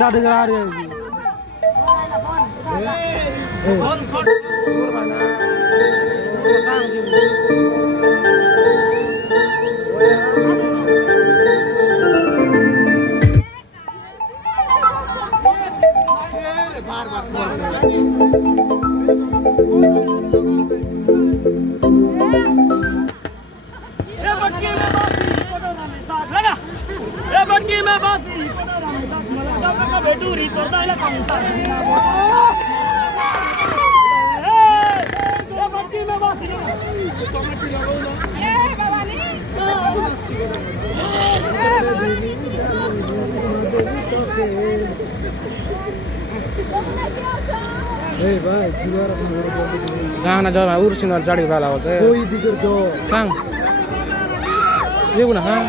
चार नजर आ रही है Kang na jalan urusin orang cari bala waktu. कोई दिक्कत जो Kang, dia guna Kang.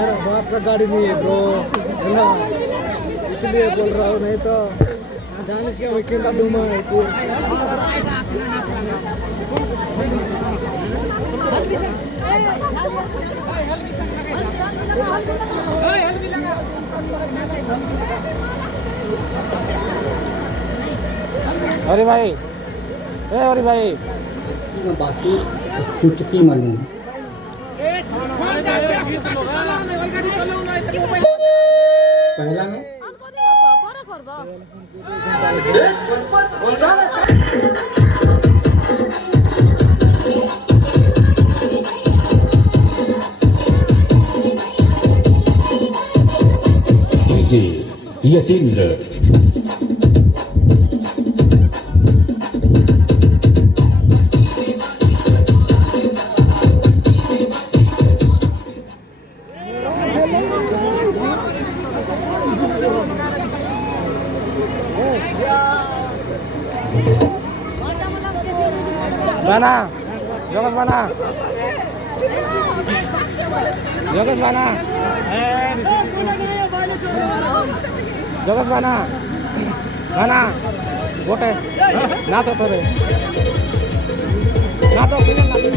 मेरा बाप का गाड़ी नहीं है ब्रो, है ना, इसलिए बोल रहा हूँ, नहीं तो जाने से क्या weekend का डूमा है तू। अरे भाई, अरे भाई, बाकी चुटकी मालूम पहला में DJ Yatindra mana? Jogas mana? Jogas mana? Jogas mana? Mana? Bote? Nato tore. Nato pinam nato.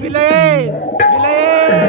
बिलय बिलय